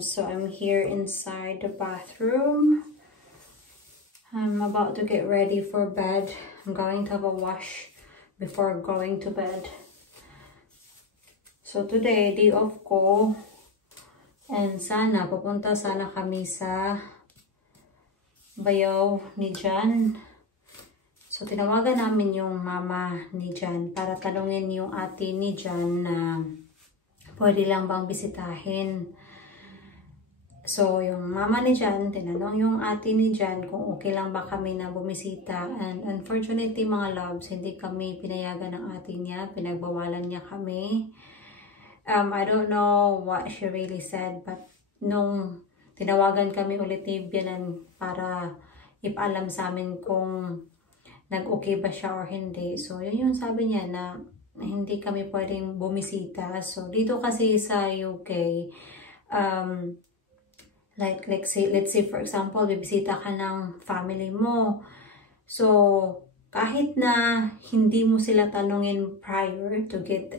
loves. So I'm here inside the bathroom. I'm about to get ready for bed. I'm going to have a wash before going to bed. So today, day off ko. And pupunta sana kami sa bayaw ni Jan. So tinawagan namin yung mama ni Jan para tanungin yung ate ni Jan na pwede lang bang bisitahin. So yung mama ni Jan, tinanong yung ate ni Jan kung okay lang ba kami na bumisita. And unfortunately mga loves, hindi kami pinayagan ng ate niya, pinagbawalan niya kami. I don't know what she really said, but nung tinawagan kami ulit ni Bianan para ipaalam sa amin kung nag-okay ba siya or hindi. So, yun yung sabi niya na hindi kami pwedeng bumisita. So, dito kasi sa UK, let's say for example, bibisita ka ng family mo. So, kahit na hindi mo sila tanungin prior to get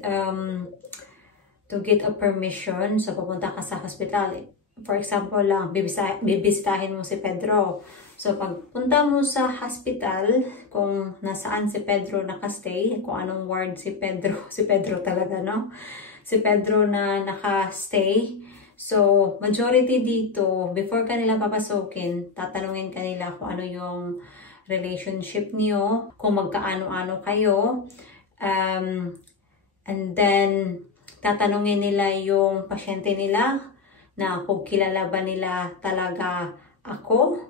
a permission, so pupunta ka sa hospital. For example lang, bibisitahin mo si Pedro. So, pagpunta mo sa hospital, kung nasaan si Pedro nakastay, kung anong ward si Pedro talaga, no? Si Pedro na nakastay. So, majority dito, before kanila papasukin, tatanungin kanila kung ano yung relationship niyo, kung magkaano-ano kayo. And then, tatanungin nila yung pasyente nila na kung kilala ba nila talaga ako.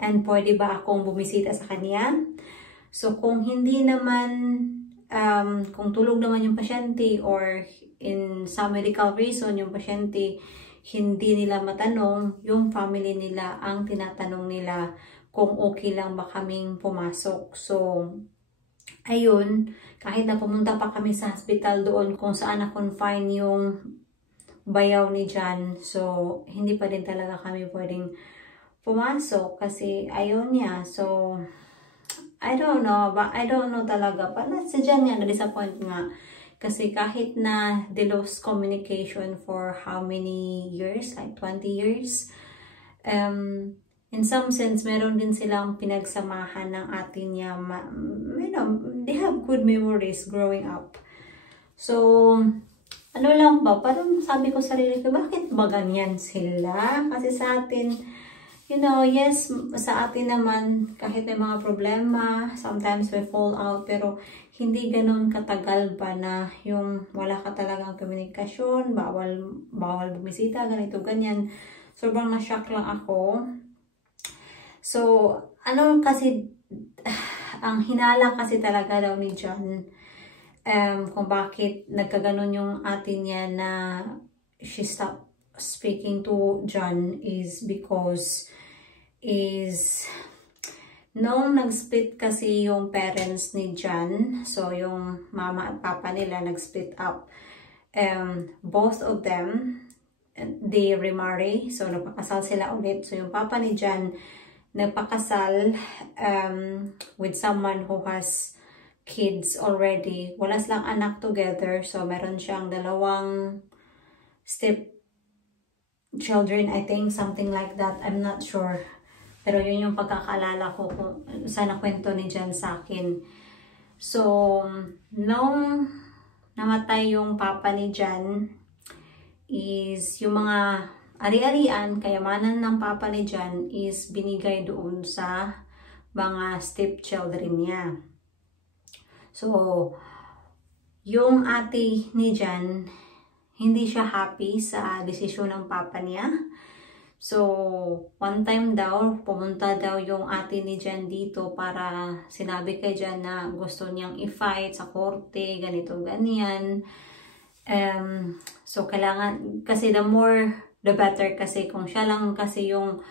And pwede ba akong bumisita sa kanya? So, kung hindi naman, kung tulog naman yung pasyente or in some medical reason, yung pasyente hindi nila matanong, yung family nila ang tinatanong nila kung okay lang ba kaming pumasok. So, ayun, kahit na pumunta pa kami sa hospital doon kung saan na-confine yung bayaw ni Jan, so, hindi pa din talaga kami pwedeng pumasok kasi ayaw niya. So, I don't know talaga. Parang si Jan nga, na-disappoint nga. Kasi kahit na they lost communication for how many years? Like 20 years? In some sense, meron din silang pinagsamahan ng ate niya. They have good memories growing up. So, ano lang ba? Parang sabi ko sa sarili ko, bakit ba ganyan sila? Kasi sa atin, you know, yes, sa atin naman, kahit may mga problema, sometimes we fall out, pero hindi ganun katagal ba na yung wala ka talagang komunikasyon, bawal bumisita, ganito, ganyan. Sobrang na-shock lang ako. So, ano kasi, ang hinala kasi talaga daw ni Jan, kung bakit nagkaganon yung ate niya na she stopped speaking to Jan is because nung nag-split kasi yung parents ni Jan, so yung mama at papa nila nag-split up, both of them, they remarry, so nagpakasal sila ulit. So yung papa ni Jan nagpakasal with someone who has kids already. Wala silang anak together, so meron siyang dalawang step children, I think, something like that. I'm not sure. Pero yun yung pagkakaalala ko kung sana kwento ni Jan sa akin. So, nung namatay yung papa ni Jan, is yung mga ari-arian, kayamanan ng papa ni Jan is binigay doon sa mga stepchildren niya. So, yung ate ni Jan, hindi siya happy sa desisyon ng papa niya. So, one time daw, pumunta daw yung ate ni Jan dito para sinabi kay Jan na gusto niyang i-fight sa korte, ganito, ganyan. So, kailangan, kasi the more, the better kasi kung siya lang kasi yung,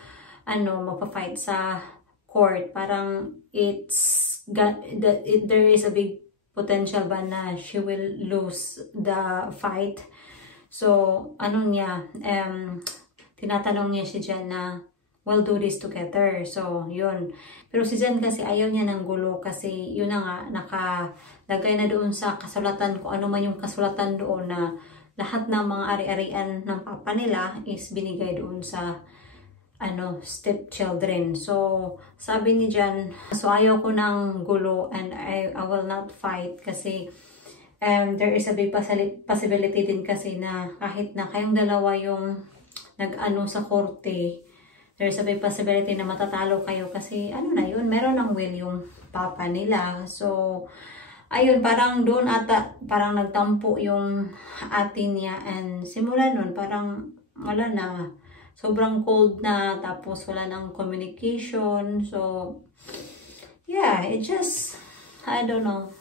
magpa-fight sa court, parang there is a big potential ba na she will lose the fight. So, tinatanong niya si Jan na, we'll do this together. So, yun. Pero si Jan kasi ayaw niya ng gulo kasi yun na nga, nakalagay na doon sa kasulatan, kung ano man yung kasulatan doon na lahat ng mga ari-arian ng papa nila is binigay doon sa stepchildren. So, sabi ni Jan, so ayaw ko ng gulo and I will not fight kasi there is a big possibility din kasi na kahit na kayong dalawa yung nag-ano sa korte, there's a big possibility na matatalo kayo kasi na yun, meron ng will yung papa nila. So, ayun, parang doon ata, parang nagtampo yung ate niya and simula nun, parang wala na. Sobrang cold na, tapos wala nang communication. So, yeah, it just, I don't know.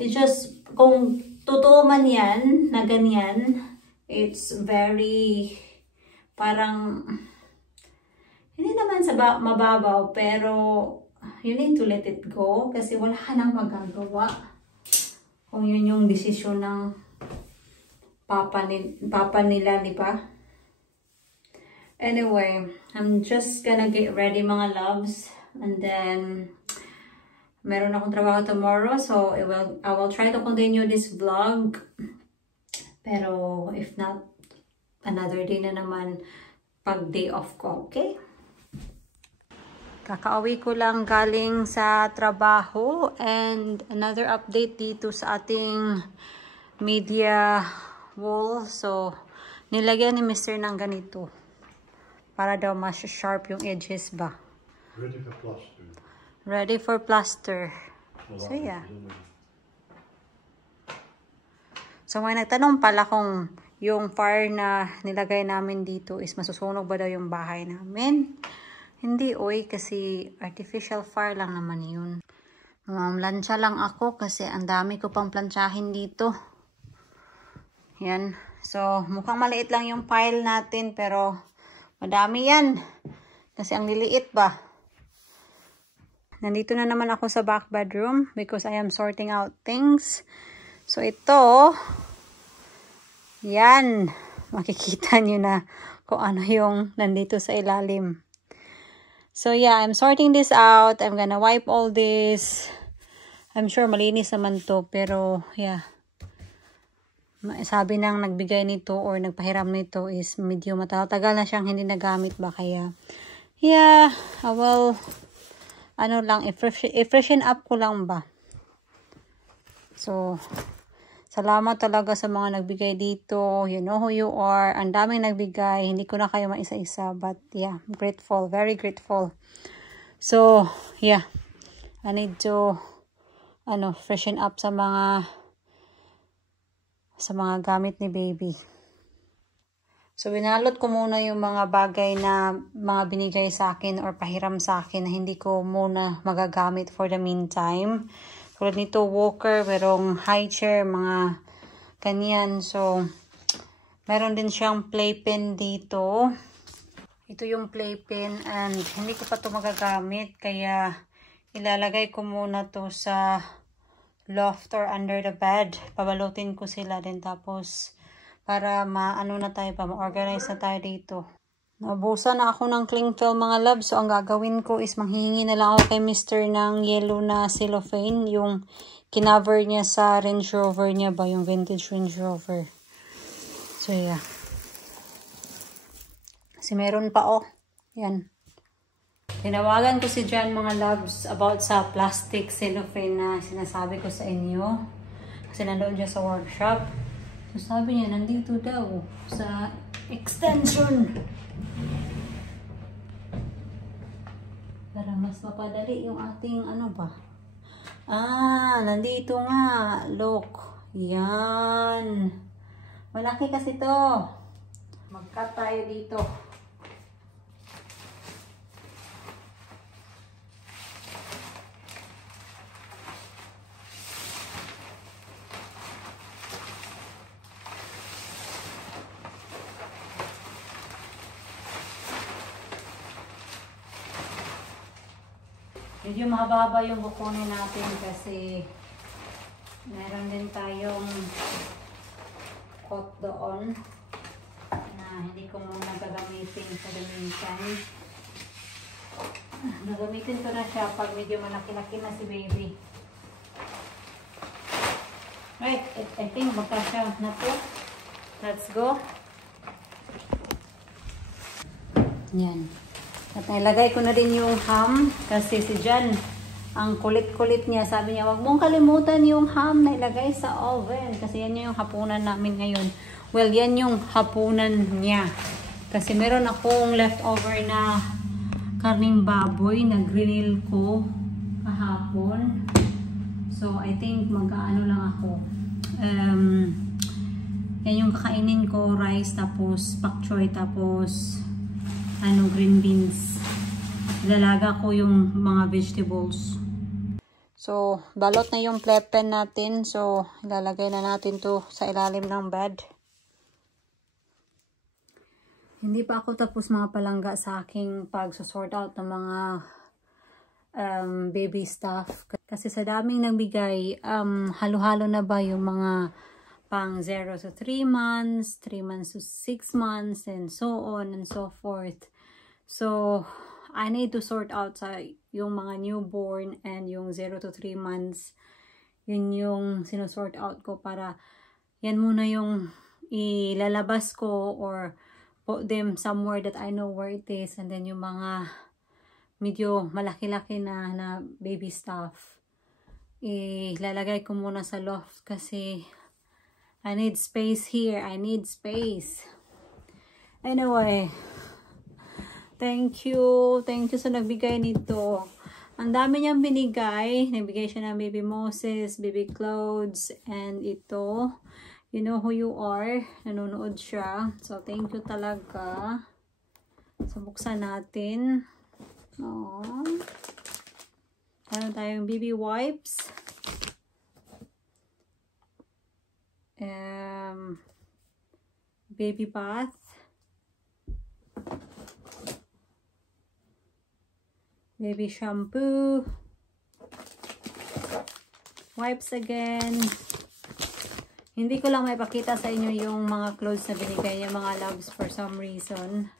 It just, kung totoo man yan, na ganyan, it's very, parang, hindi naman sa mababaw, pero you need to let it go kasi wala ka nang magagawa. Kung yun yung desisyon ng papa nila, di ba? Anyway, I'm just gonna get ready mga loves. And then, meron akong trabaho tomorrow. So, I will try to continue this vlog. Pero, if not, another day na naman pag day off ko, okay? Kakauwi ko lang galing sa trabaho. And another update dito sa ating media wall. So, nilagyan ni Mr. ng ganito. Para daw mas sharp yung edges ba. Ready for plaster. Ready for plaster. So, yeah. So, may nagtanong pala kung yung fire na nilagay namin dito is masusunog ba daw yung bahay namin. Hindi, oy, kasi artificial fire lang naman yun. Mamlansya lang ako kasi ang dami ko pang plantsahin dito. Yan. So, mukhang maliit lang yung pile natin pero madami yan. Kasi ang liliit ba. Nandito na naman ako sa back bedroom because I am sorting out things. So ito, yan. Makikita nyo na kung ano yung nandito sa ilalim. So yeah, I'm sorting this out. I'm gonna wipe all this. I'm sure malinis naman to. Pero yeah. Sabi nang nagbigay nito or nagpahiram nito is medyo matagal na siyang hindi nagamit ba, kaya yeah, I will i-freshen up ko lang ba. So, salamat talaga sa mga nagbigay dito. You know who you are. Ang daming nagbigay. Hindi ko na kayo maisa-isa, but yeah, grateful, very grateful. So, yeah, I need to freshen up sa mga gamit ni baby. So, binalot ko muna yung mga bagay na mga binigay sa akin or pahiram sa akin na hindi ko muna magagamit for the meantime. Tulad nito, walker, merong high chair, mga kanyan. So, meron din siyang playpen dito. Ito yung playpen and hindi ko pa ito magagamit. Kaya, ilalagay ko muna to sa loft or under the bed. Pabalutin ko sila din tapos para ma-organize na tayo dito. Nabusan na ako ng cling film mga love. So ang gagawin ko is manghihingi na lang ako kay Mr. ng yellow na cellophane. Yung kinover niya sa Range Rover niya ba. Yung vintage Range Rover. So yeah. Kasi meron pa Yan. Tinawagan ko si Jan mga loves about sa plastic cellophane na sinasabi ko sa inyo. Kasi nandoon siya sa workshop. So sabi niya, nandito daw sa extension. Para mas mapadali yung ating nandito nga. Look. Yan. Malaki kasi to. Mag-cut tayo dito. Medyo mahaba yung kukunin natin kasi meron din tayong coat doon na hindi ko muna gagamitin sa meantime. Gagamitin ko na siya pag medyo malaki-laki na si baby. Right, I think magkasya na to. Let's go. Yan. At nilagay ko na din yung ham kasi si Jan, ang kulit-kulit niya. Sabi niya, wag mong kalimutan yung ham na ilagay sa oven kasi yan yung hapunan namin ngayon. Well, yan yung hapunan niya. Kasi meron akong leftover na karning baboy na grill ko kahapon. So, I think mag-ano lang ako. Yan yung kakainin ko, rice, tapos pak choy, tapos green beans. Ilalaga ko yung mga vegetables. So, balot na yung plepen natin. So, ilalagay na natin to sa ilalim ng bed. Hindi pa ako tapos mga palangga sa aking pag-sort out ng mga baby stuff. Kasi sa daming nagbigay, halo-halo na ba yung mga pang 0 to 3 months, 3 months to 6 months, and so on and so forth. So, I need to sort out sa yung mga newborn and yung 0 to 3 months. Yun yung sinusort out ko para yan muna yung ilalabas ko or put them somewhere that I know where it is. And then yung mga medyo malaki-laki na baby stuff, ilalagay ko muna sa loft kasi I need space here. I need space. Anyway, thank you. Thank you sa nagbigay nito. Ang dami niyang binigay. Nagbigay siya ng baby Moses, baby clothes, and ito. You know who you are. Nanonood siya. So, thank you talaga. So, buksan natin. Aww. Meron tayong baby wipes. Baby bath, baby shampoo, wipes again. Hindi ko lang maipakita sa inyo yung mga clothes na binigay niya, mga loves, for some reason.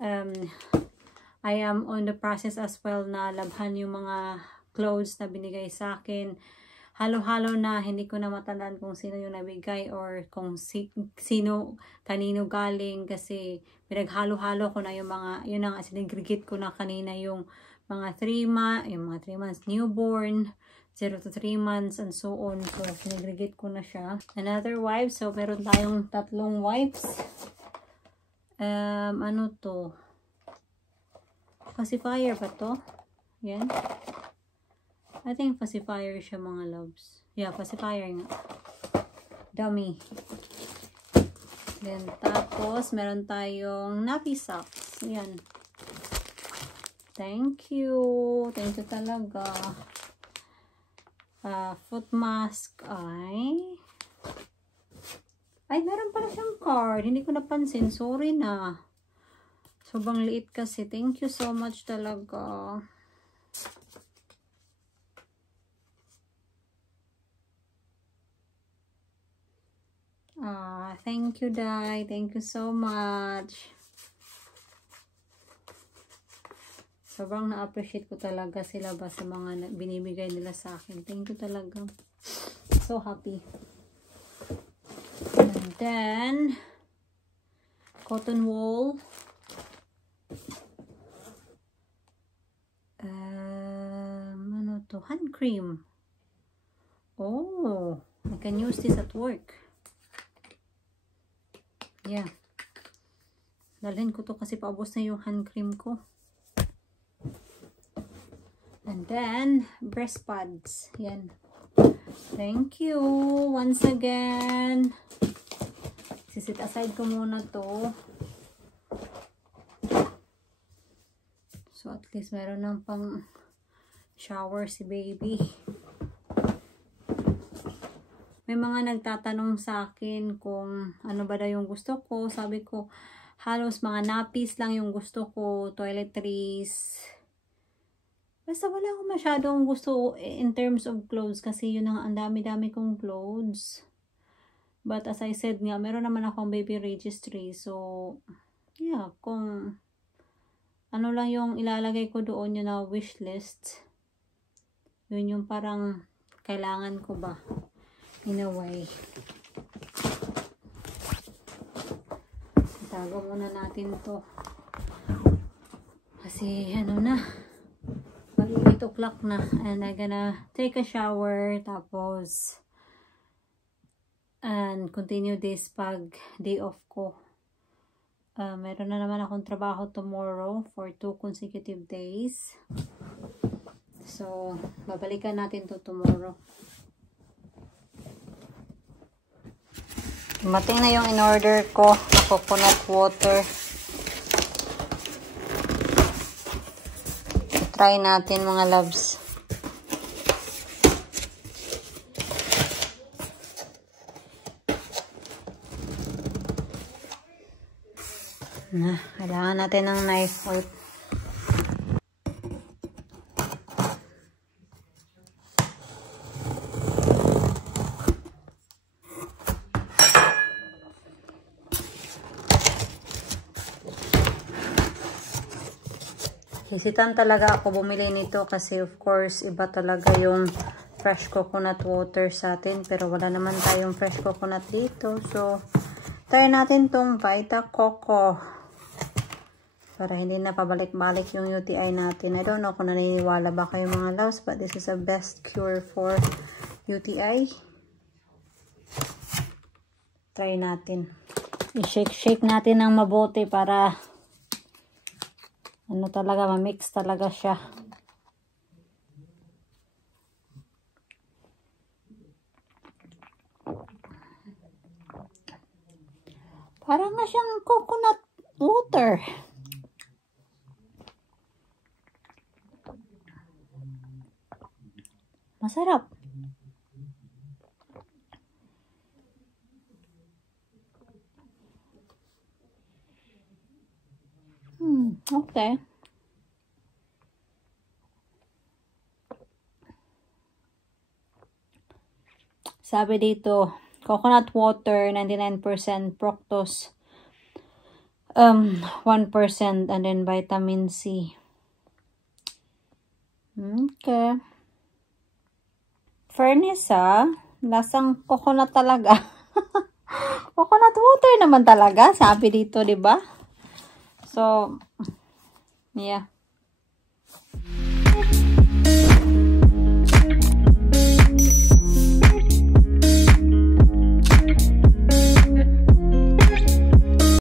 I am on the process as well na labhan yung mga clothes na binigay sa akin. Halo-halo na, hindi ko na matandaan kung sino yung nabigay or kung sino, kanino galing kasi pinaghalo-halo ko na yung mga, yun ang sinigregate ko na kanina yung mga 3 months newborn, 0 to 3 months and so on. So, sinigregate ko na siya. Another wipes. So, meron tayong 3 wipes. Ano to? Pacifier ba to? Yan. I think pacifier siya, mga loves. Yeah, pacifier nga. Dummy. Then, tapos, meron tayong nappy socks. Yan. Thank you. Thank you talaga. Foot mask ay meron pala siyang card. Hindi ko napansin. Sorry na. Sobrang liit kasi. Thank you so much talaga. Thank you, Dai. Thank you so much. Sobrang na-appreciate ko talaga sila ba sa mga binibigay nila sa akin. Thank you talaga. So happy. And then, cotton wool. Ano to? Hand cream. Oh, I can use this at work. Yeah. Dalhin ko to kasi paubos na yung hand cream ko. And then, breast pads. Yan. Thank you. Once again. Sisit aside ko muna to. So, at least meron ng pang shower si baby. May mga nagtatanong sa akin kung ano ba daw yung gusto ko. Sabi ko, halos mga nappies lang yung gusto ko, toiletries. Basta wala akong masyadong gusto in terms of clothes kasi yun ang dami-dami kong clothes. But as I said nga, meron naman akong baby registry. So, yeah, kung ano lang yung ilalagay ko doon yun na wish list. Yun yung parang kailangan ko ba. In a way. Itago muna natin to. Kasi ano na, mag 8 o'clock na. And I'm gonna take a shower. Tapos, and continue this pag day off ko. Meron na naman akong trabaho tomorrow for 2 consecutive days. So, babalikan natin to tomorrow. Dumating na yung in-order ko na coconut water. Try natin mga loves. Kailangan natin ng knife wipe. Hesitant talaga ako bumili nito kasi of course iba talaga yung fresh coconut water sa atin, pero wala naman tayong fresh coconut dito. So, try natin tong Vita Coco para hindi na pabalik-balik yung UTI natin. I don't know kung naniniwala ba kayo mga loves, but this is the best cure for UTI. Try natin. I-shake natin ng mabuti para ano talaga, ma-mix talaga siya. Parang na siyang coconut water. Masarap. Okay. Sabi dito, coconut water, 99% fructose, 1% and then vitamin C. Okay. Fairness lasang coconut talaga. Coconut water naman talaga, sabi dito, 'di ba? So, yeah.